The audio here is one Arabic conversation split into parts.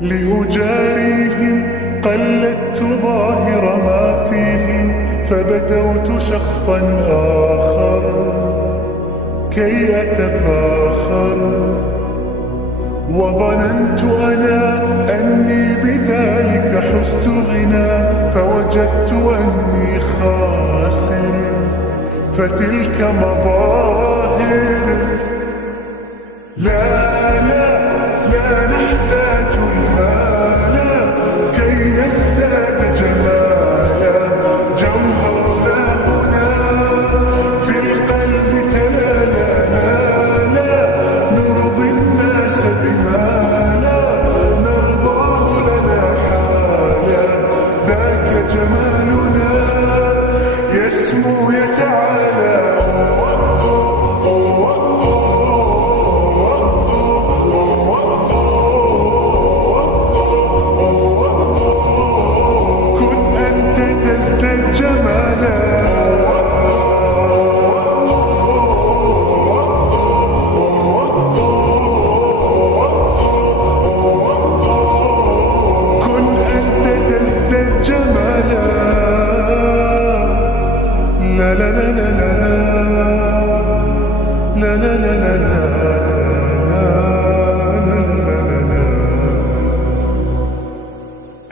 لأجاريهم قلدت ظاهر ما فيهم، فبدوت شخصا آخر كي أتفاخر، وظننت أنا أني بذلك حزت غنى، فوجدت أني خاسر، فتلك مظاهر. لا لا لا نحتاج المال كي نزداد جمالا، جوهرنا هنا في القلب تلالا، لا نرضي الناس بما لا نرضاه لنا حالا، ذاك جمالنا يسمو يتعالى. لا لا لا لا لا لا لا لا لا لا.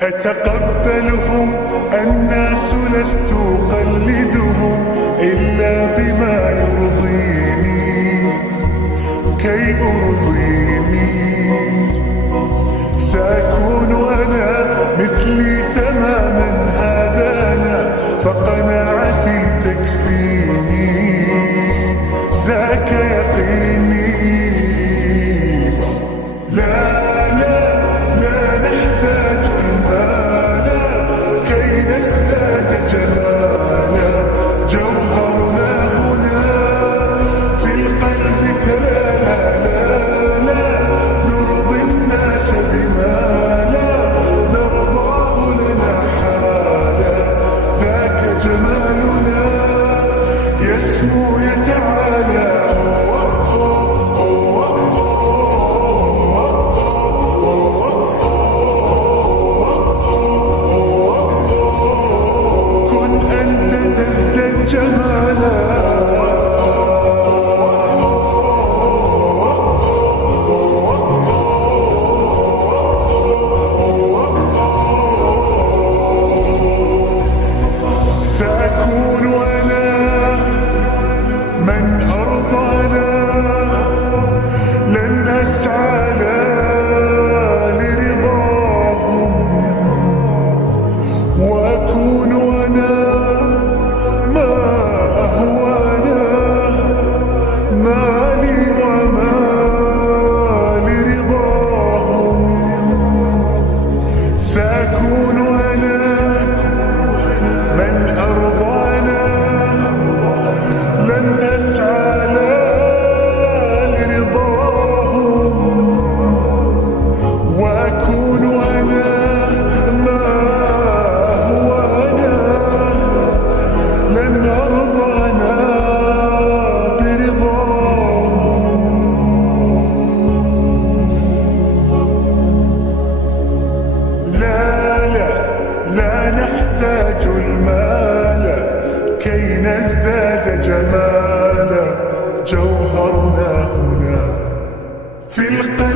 أتقبلهم الناس لست أقلدهم إلا بما يرضيني كي أرضيني، سأكون أنا مثلي تماما، هذا أنا فقناعتي تكفيني، ذاك يقيني. لا لا لا نحتاج المال كي نزداد جمالا، جوهرنا هنا في القلب تلالا، لا نرضي الناس بما لا نرضاه لنا حالا، ذاك جمالنا يسمو يتعالى. كن أنت تزداد جمالا. سأكون أنا من أرضانا، لن أسعى لرضاهم، وأكون أنا ما هو أنا، ما لي وما لرضاهم. سأكون أنا من أرضانا، لن أسعى لرضاهم، وأكون أنا ما هو أنا، لن أرضى أنا برضاهم. لا لا لا نحتاج المال كي نزداد جمالا، جوهرنا هنا في القلب